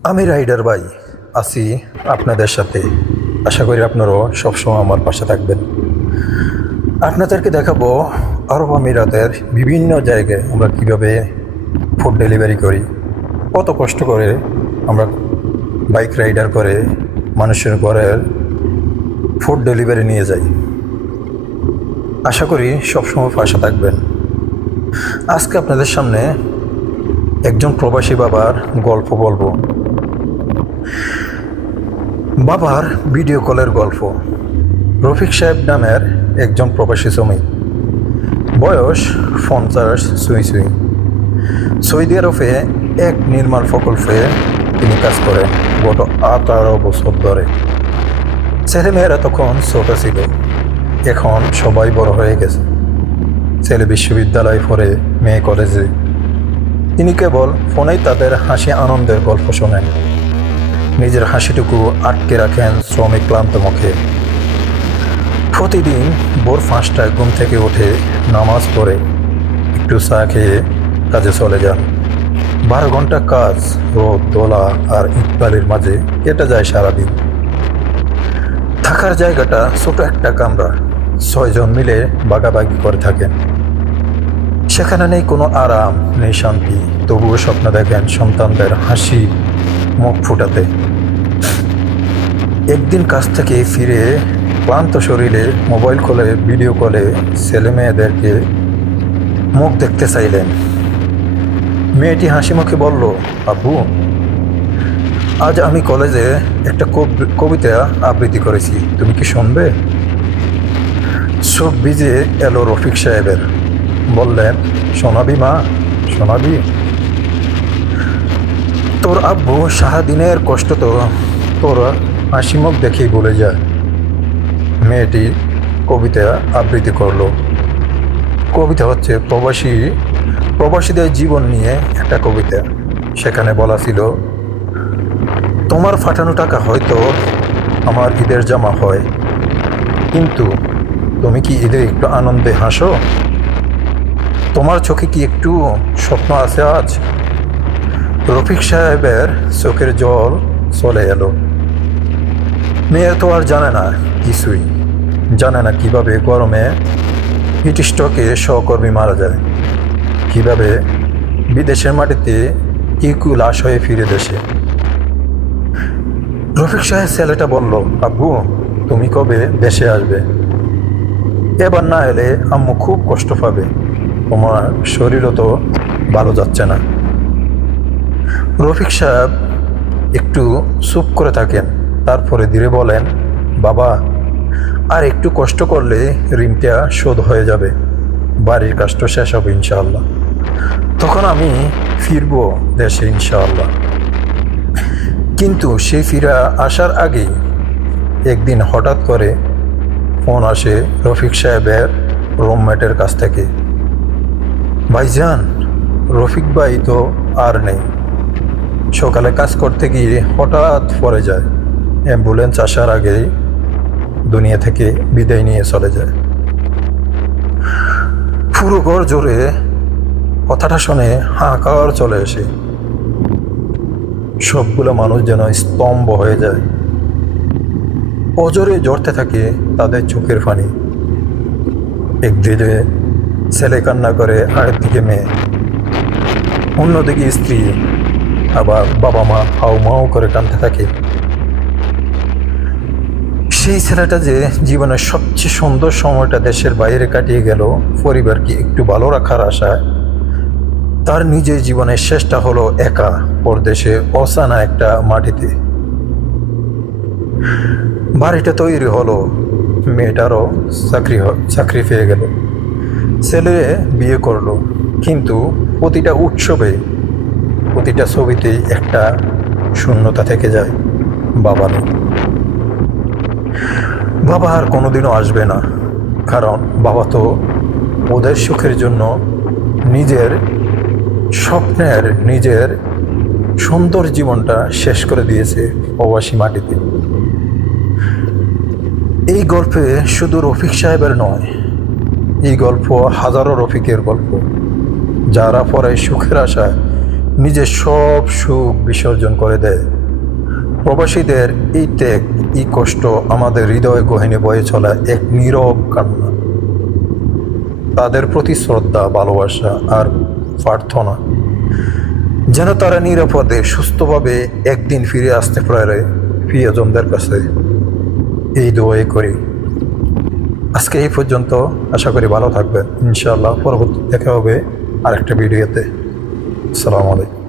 আমি রাইডার ভাই আছি আপনাদের সাথে। আশা করি আপনারাও সবসময় আমার পাশে থাকবেন। আপনাদেরকে দেখাবো আরব আমিরাতের বিভিন্ন জায়গায় আমরা কিভাবে ফুড ডেলিভারি করি, কত কষ্ট করে আমরা বাইক রাইডার করে মানুষের ঘরের ফুড ডেলিভারি নিয়ে যাই। আশা করি সবসময় পাশে থাকবেন। আজকে আপনাদের সামনে একজন প্রবাসী বাবার গল্প বলবো। বাবার ভিডিও কলের গল্প। রফিক সাহেব নামের একজন প্রবাসী শ্রমিক, বয়স 50 ছুঁই ছুঁই। সৌদি আরবে এক নির্মাণ প্রকল্পে তিনি কাজ করেন গত 18 বছর ধরে। ছেলেমেয়েরা তখন ছোট ছিল, এখন সবাই বড় হয়ে গেছে। ছেলে বিশ্ববিদ্যালয়ে পড়ে, মেয়ে কলেজে। তিনি কেবল ফোনেই তাদের হাসি আনন্দের গল্প শোনেন, নিজের হাসিটুকু আটকে রাখেন শ্রমিক ক্লান্ত মুখে। প্রতিদিন ভোর 5টায় ঘুম থেকে উঠে নামাজ পড়ে একটু চা খেয়ে কাজে চলে যান। 12 ঘন্টা কাজ, রোদ, দোলা আর ইকবালের মাঝে কেটে যায় সারাদিন। থাকার জায়গাটা ছোট একটা কামরা, 6 জন মিলে ভাগাভাগি করে থাকেন। সেখানে নেই কোনো আরাম, নেই শান্তি, তবুও স্বপ্ন দেখেন সন্তানদের হাসি মুখ ফুটাতে। একদিন কাজ থেকে ফিরে ক্লান্ত শরীরে মোবাইল খুলে ভিডিও কলে ছেলে মেয়েদেরকে মুখ দেখতে চাইলেন। মেয়েটি হাসি মুখে বলল, আব্বু, আজ আমি কলেজে একটা কবিতা আবৃত্তি করেছি, তুমি কি শুনবে? চোখ ভিজে এলো রফিক সাহেবের। বললেন, শোনাবি মা, শোনাবি? তোর আব্বু সারাদিনের কষ্ট তো তোর হাসি মুখ দেখেই বলে যায়। মেয়েটি কবিতা আবৃত্তি করলো। কবিতা হচ্ছে প্রবাসীদের জীবন নিয়ে একটা কবিতা। সেখানে বলা ছিল, তোমার ফাটানো টাকা হয়তো আমার ঈদের জামা হয়, কিন্তু তুমি কি ঈদে একটু আনন্দে হাসো? তোমার চোখে কি একটু স্বপ্ন আছে আজ? রফিক সাহেবের চোখের জল চলে এলো। মেয়ে তো আর জানে না কিছুই, জানে না কিভাবে গরমে হিটস্ট্রোকে সহকর্মী মারা যায়, কিভাবে বিদেশের মাটিতে ইকু লাশ হয়ে ফিরে দেশে। রফিক সাহেব ছেলেটা বলল, আব্বু, তুমি কবে দেশে আসবে? এবার না এলে আম্মু খুব কষ্ট পাবে, তোমার শরীরও তো ভালো যাচ্ছে না। রফিক সাহেব একটু চুপ করে থাকেন, তারপরে ধীরে বলেন, বাবা, আর একটু কষ্ট করলে ঋণটা শোধ হয়ে যাবে, বাড়ির কাজটা শেষ হবে ইনশাআল্লাহ, তখন আমি ফিরবো দেশে ইনশাআল্লাহ। কিন্তু সেই ফিরে আসার আগেই একদিন হঠাৎ করে ফোন আসে রফিক সাহেবের রুমমেটের কাছ থেকে। ভাইজান, রফিক ভাই তো আর নেই। সকালে কাজ করতে গিয়ে হঠাৎ পড়ে যায়, অ্যাম্বুলেন্স আসার আগেই দুনিয়া থেকে বিদায় নিয়ে চলে যায়। পুরো ঘর জোরে কথাটা শুনে হাহাকার চলে আসে। সবগুলো মানুষ যেন স্তম্ভ হয়ে যায়। অজরে ঝরতে থাকে তাদের চোখের পানি। একদিকে ছেলে কান্না করে, আরেক দিকে মেয়ে, অন্যদিকে স্ত্রী, আবার বাবা মা হাউ মাউ করে কাঁদতে থাকে। সেই ছেলেটা যে জীবনের সবচেয়ে সুন্দর সময়টা দেশের বাইরে কাটিয়ে গেল পরিবারকে একটু ভালো রাখার আশায়, তার নিজের জীবনের শেষটা হলো একা পরদেশে অজানা একটা মাটিতে। বাড়িটা তৈরি হলো, মেয়েটারও চাকরি পেয়ে গেল, ছেলে বিয়ে করলো, কিন্তু প্রতিটা উৎসবে, প্রতিটা ছবিতেই একটা শূন্যতা থেকে যায়, বাবা নেই। বাবা আর কোনোদিনও আসবে না, কারণ বাবা তো ওদের সুখের জন্য নিজের স্বপ্নের, নিজের সুন্দর জীবনটা শেষ করে দিয়েছে প্রবাসী মাটিতে। এই গল্পে শুধু রফিক সাহেবের নয়, এই গল্প হাজারো রফিকের গল্প, যারা পরে সুখের আশায় নিজের সব সুখ বিসর্জন করে দেয়। প্রবাসীদের এই ত্যাগ, এই কষ্ট আমাদের হৃদয় গহীনে বয়ে চলা এক নীরব কান্না। তাদের প্রতি শ্রদ্ধা, ভালোবাসা আর প্রার্থনা যেন তারা নিরাপদে সুস্থভাবে একদিন ফিরে আসতে পারে প্রিয়জনদের কাছে। এই দোয়াই করি। আজকে এই পর্যন্ত। আশা করি ভালো থাকবেন। ইনশাআল্লাহ পরবর্তী দেখা হবে আরেকটা ভিডিওতে। আসসালামু আলাইকুম।